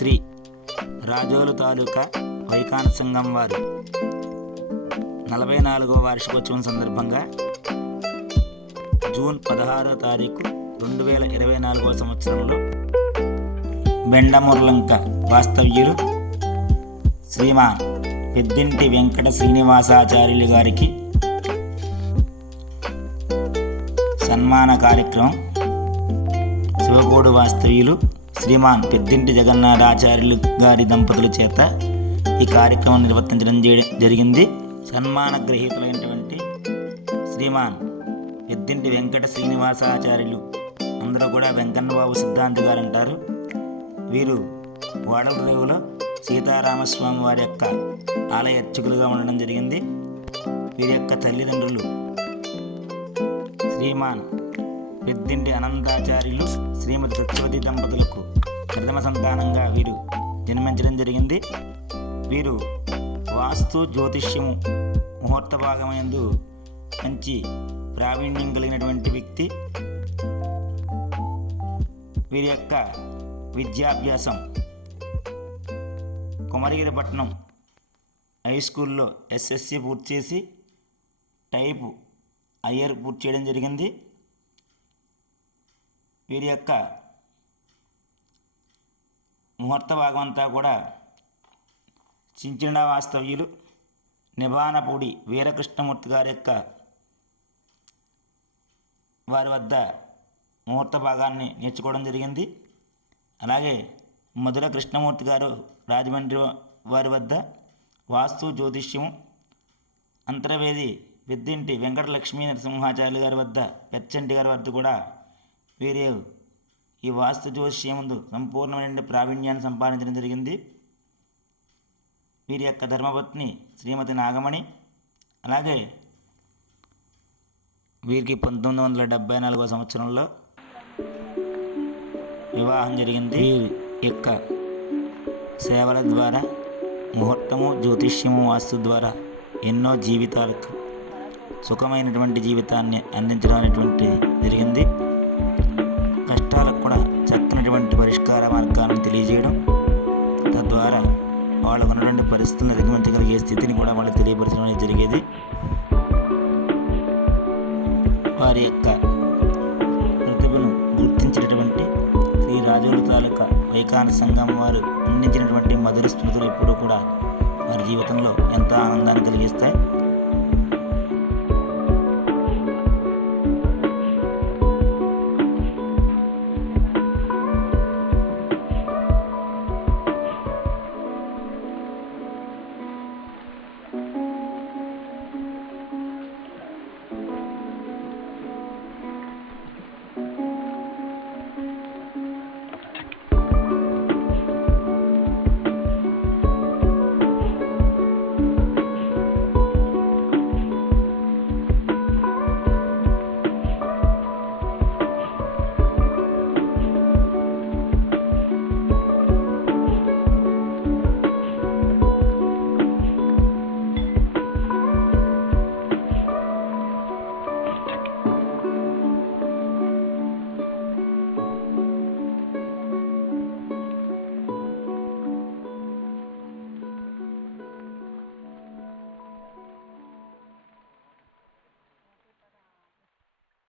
శ్రీ రాజోలు తాలూకా వైకాన సంఘం వారు. నలభై నాలుగవ వార్షికోత్సవం సందర్భంగా జూన్ పదహారో తారీఖు రెండు వేల ఇరవై నాలుగవ సంవత్సరంలో బెండమురలంక వాస్తవ్యులు శ్రీమాన్ పెద్దింటి వెంకట శ్రీనివాసాచార్యులు గారికి సన్మాన కార్యక్రమం. శివకోడు వాస్తవ్యులు శ్రీమాన్ పెద్దింటి జగన్నాథాచార్యులు గారి దంపతుల చేత ఈ కార్యక్రమం నిర్వర్తించడం జరిగింది. సన్మాన గ్రహీతులైనటువంటి శ్రీమాన్ పెద్దింటి వెంకట శ్రీనివాసాచార్యులు అందరూ కూడా వెంకన్నబాబు సిద్ధాంతి గారు అంటారు వీరు వాడల రేవులో సీతారామస్వామి వారి యొక్క ఆలయ అర్చకులుగా ఉండడం జరిగింది. వీరి యొక్క తల్లిదండ్రులు శ్రీమాన్ పెద్దింటి అనంతాచార్యులు శ్రీమతి సత్యవతి దంపతులకు ప్రథమ సంతానంగా వీరు జన్మించడం జరిగింది. వీరు వాస్తు జ్యోతిష్యము ముహూర్త భాగమందు మంచి ప్రావీణ్యం కలిగినటువంటి వ్యక్తి. వీరి యొక్క విద్యాభ్యాసం కుమరగిరిపట్నం హై స్కూల్లో ఎస్ఎస్సి పూర్తి చేసి టైపు ఐఆర్ పూర్తి చేయడం జరిగింది. వీరి యొక్క ముహూర్త భాగం అంతా కూడా చించిన వాస్తవ్యులు నిబానపూడి వీరకృష్ణమూర్తి గారి యొక్క వారి వద్ద ముహూర్త భాగాన్ని నేర్చుకోవడం జరిగింది. అలాగే మధుర కృష్ణమూర్తి గారు రాజమండ్రి వారి వద్ద వాస్తు జ్యోతిష్యం అంతర్వేది పెద్దింటి వెంకటలక్ష్మీ నరసింహాచార్యులు గారి వద్ద పెచ్చంటి గారి వద్ద కూడా వీరు ఈ వాస్తు జ్యోతిష్యం ముందు సంపూర్ణమైన ప్రావీణ్యాన్ని సంపాదించడం జరిగింది. వీరి యొక్క ధర్మపత్ని శ్రీమతి నాగమణి. అలాగే వీరికి పంతొమ్మిది వందల డెబ్బై నాలుగో సంవత్సరంలో వివాహం జరిగింది. వీరి యొక్క సేవల ద్వారా ముహూర్తము జ్యోతిష్యము వాస్తు ద్వారా ఎన్నో జీవితాలకు సుఖమైనటువంటి జీవితాన్ని అందించడం అనేటువంటిది జరిగింది. ఉన్నటువంటి పరిస్థితులను స్థితిని కూడా వాళ్ళకి తెలియపరచడం అనేది జరిగేది. వారి యొక్క ప్రతిభను గుర్తించినటువంటి శ్రీ రాజుల తాలూకా వైకాన సంఘం వారు అందించినటువంటి మధుర స్మృతులు ఎప్పుడూ కూడా వారి జీవితంలో ఎంతో ఆనందాన్ని కలిగిస్తాయి.